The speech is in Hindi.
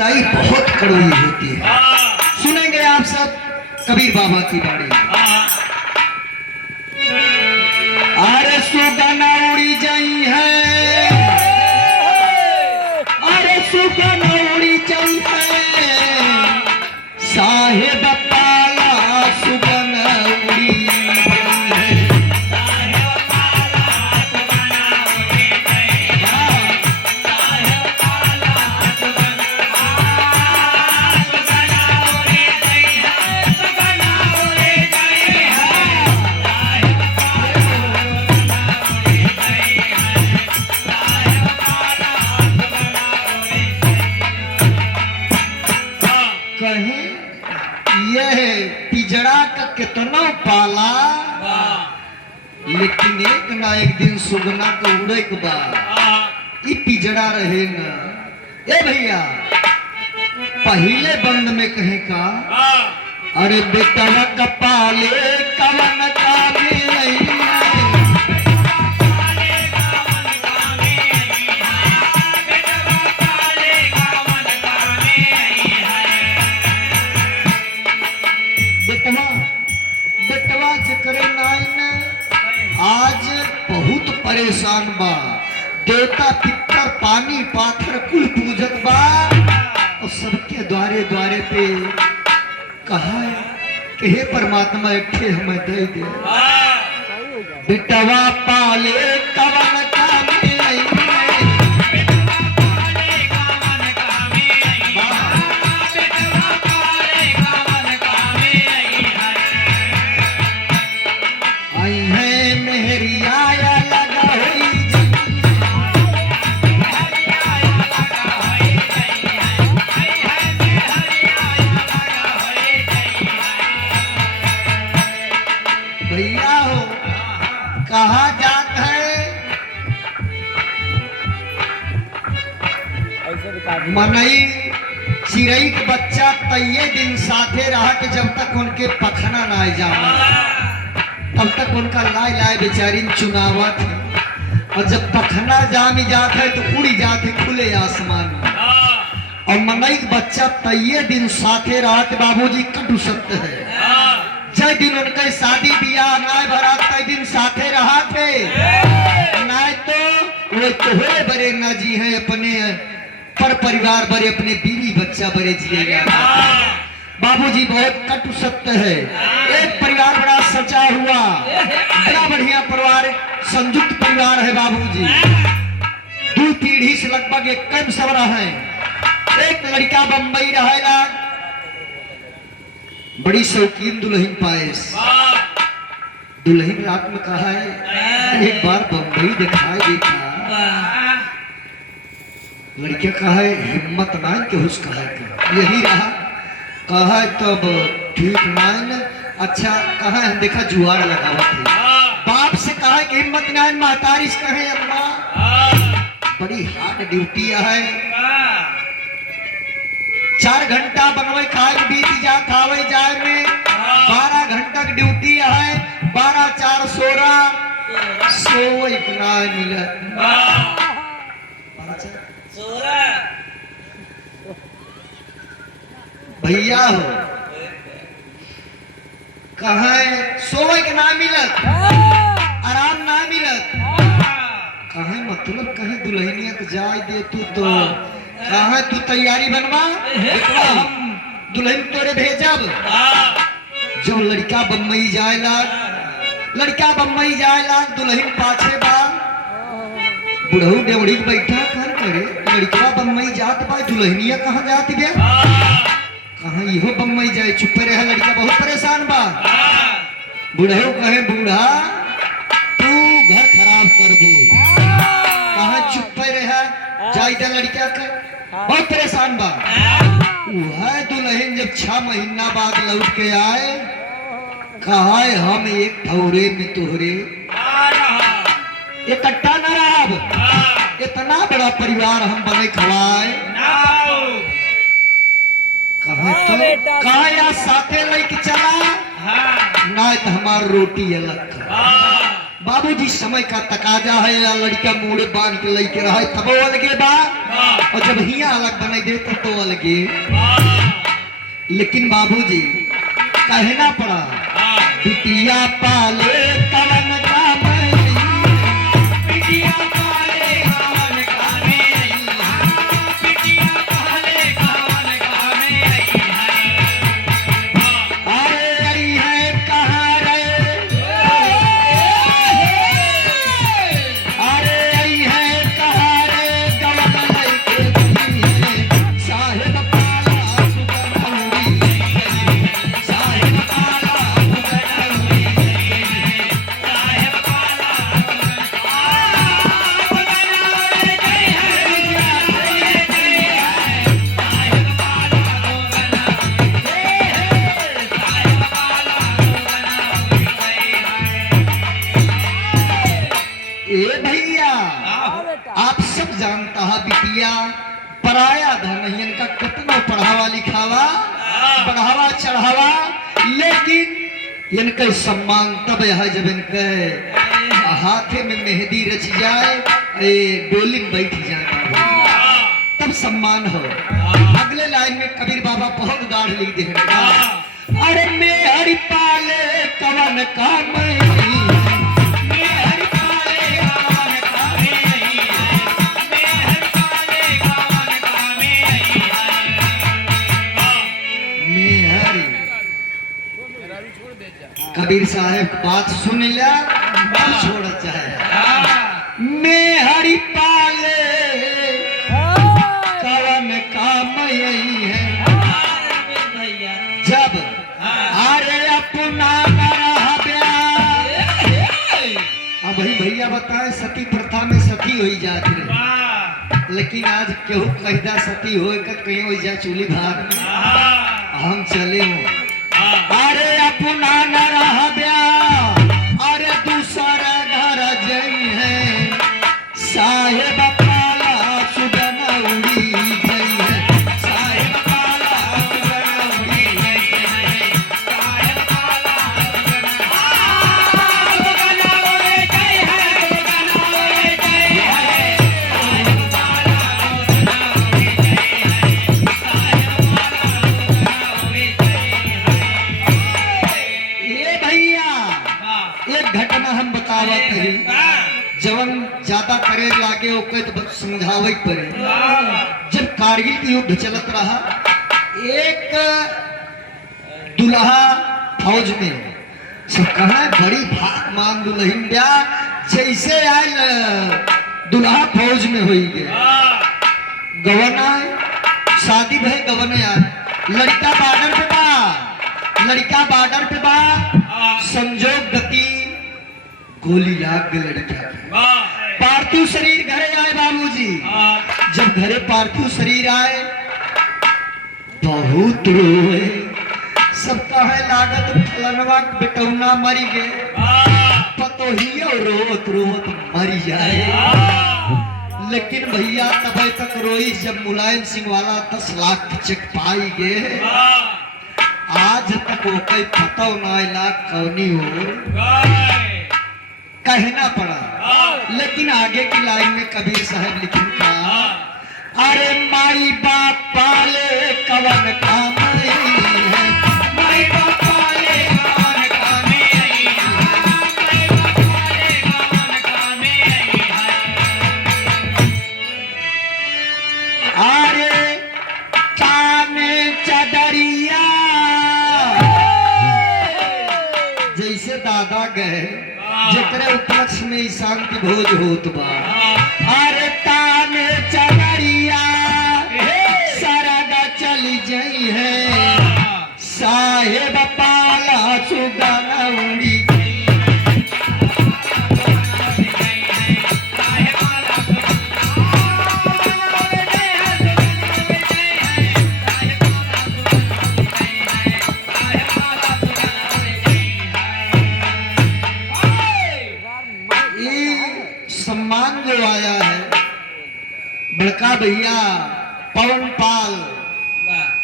सच्चाई बहुत कड़वी होती है। सुनेंगे आप सब कबीर बाबा की बाणी। अरे सुगना उड़ी जाई है, अरे सुगना उड़ी जाई है, साहेब पाला सुगना उड़ी पिजड़ा का कितना पाला, लेकिन एक ना एक दिन सुगना को उड़े के बाद ये पिजड़ा रहे ना। ए भैया पहले बंद में कहे का, अरे बेटा का पाले कवन का नहीं आज बहुत परेशान बा। देवता पितर पानी पाथर कुल पूजत बा और सबके द्वारे द्वारे पे कहा कि हे परमात्मा एक हमें दे दे। बेटवा पाले कवन का कहा जात है, मनई चिड़ई के बच्चा तइये दिन साथे रहा कि जब तक उनके पखना ना जाए तब तक उनका लाई लाई बेचारी चुनावत है, और जब पखना जामी जात है तो उड़ी जाते खुले आसमान में। और मनई के बच्चा तइये दिन साथे रहा कि बाबूजी कटु सत्य है। जय दिन उनके शादी बियाह नाय भरा तय दिन साथे रहा थे, नाय तो वे तोहरे बरे ना जी हैं अपने पर परिवार बरे अपने बीवी बच्चा बरे जिएगा। बाबूजी बहुत कटु सत्य है। एक परिवार बड़ा सचा हुआ, बड़ा बढ़िया परिवार, संयुक्त परिवार है बाबूजी। 2 पीढ़ी से लगभग एक कम सवरा है। एक लड़का बम्बई रहेला, बड़ी शौकीन दुल्हन पायस। दुल्हन रात में कहा है एक बार बम्बई दिखाई देता। लड़किया कहा है हिम्मत नान के हुस कहा है, यही रहा कहा है तब ठीक नान। अच्छा कहा है देखा जुआर लगावा थे। बाप से कहा है कि हिम्मत नान महतारी से कहे अम्मा बड़ी हार्ड ड्यूटी है। 4 घंटा बनवे खाए बीत जात आवे जाए में 12 घंटा की ड्यूटी है। 12 4 16 सो इतना मिला भैया हो कहा सोवे के ना मिलत, आराम ना मिलत। कहा मतलब कहीं दुल्हनिया तो जाए दे तू तो कहा तू तैयारी बनवा, हम दुल्हन तोरे भेजब। जो लड़का बम्बई जाएला, लड़का बम्बई जाएला, दुल्हन पाछे बा। बुढ़ऊ डेवड़ी बैठा कर करे लड़का बम्बई जात बा, दुल्हनिया कहाँ जाती बे? कहाँ इहो बम्बई जाए, चुप रहे लड़का बहुत परेशान बा। बुढ़ऊ कहे बूढ़ा तू घर खराब कर दू, कहाँ चुप रहे जाए लड़का का बहुत परेशान बा। वह दुल्हन जब 6 महीना बाद लौट के आए, कहा हम एक ठौरे में तोहरे इकट्ठा न रहा, इतना बड़ा परिवार हम बने खवाए। कहा या साथे लेके चला ना तो हमार रोटी अलग बाबूजी समय का तकाजा है या लड़का मुड़े बांध के लेके रहे तब वो अलगे बा और जब हिया अलग बना दे तो अलगे। लेकिन बाबूजी कहना पड़ा बिटिया पाले कवन का मैली, बिटिया पाले कवन का मैली, बिटिया पाले कवन का मैली। अरे आई है कहाँ रे, अरे आई है कहाँ रे गवन लइके गई है, साहेब पाला सुगनौरी गई है, साहेब पाला सुगनौरी गई है, साहेब पाला सुगनौरी गई है, साहेब पाला सुगनौरी ए भैया आप सब जानता है बिटिया पराया धन है, इनका कितना पढ़ावा लिखावा बढ़ावा चढ़ावा, लेकिन इनके सम्मान तब है जब इनके हाथे में मेहंदी रच जाए, डोली में बैठ जाए तब सम्मान हो। अगले लाइन में कबीर बाबा बहुत गाढ़ लिख दे, अरे मैं हरि पाले कवन का मैली, कबीर साहब बात सुन लिया छोड़ चाहे मैं हरि पाले कवन काम यही है, जब अरे अपना अब भाई भैया बताए सती प्रथा में सती हो जाती रहे, लेकिन आज केहू कहदा सती हो कहीं हो जा चूल्ही भाग में हम चले हो, अरे अपना न रह ब्या अरे दूसरा घर जई है, साहेब पाला सुगनौरी गई है, साहेब पाला सुगनौरी गई है, साहेब पाला सुगनौरी गई है, सुगनौरी गई है, साहेब पाला सुगनौरी गई है, साहेब पाला सुगनौरी गई है। एक घटना हम बतावत है, जवन ज्यादा करे लागे ओके तो समझावे पड़े। जब कारगिल की युद्ध चलत रहा, एक दुल्हा फौज में सब कहा बड़ी भाग मान दुल्हन ब्या जैसे आयल दुल्हा फौज में हुई गया, गवन आए शादी भय गवन आए, लड़का बॉर्डर पे बा, लड़का बॉर्डर पे बा, संजोग गति गोली लाग गई लड़का के, पार्थिव शरीर घरे आए बाबूजी, जब घरे पार्थिव शरीर आए बहुत रोए, सब कहे लागत फलनवा बेटौना मरी गए, पतोहियो रोत रोत मरी जाए, लेकिन भैया तब तक रोई जब मुलायम सिंह वाला 10 लाख की चेक पाई गए, आज तक वो कोई पता ना कौनी हो कहना पड़ा। लेकिन आगे की लाइन में कबीर साहब लिखी था, अरे माई बाप पाले कवन काम है, माई बाप पाले कवन काम है, माई बाप पाले कवन काम है, अरे काने चदरिया जैसे दादा गए जकरे उपलक्ष्य में शांति भोज होत बा, अरे ताने चदरिया सरगा चली जई है, साहेब पाला सुगनौरी गई सम्मान जो आया है बड़का भैया पवन पाल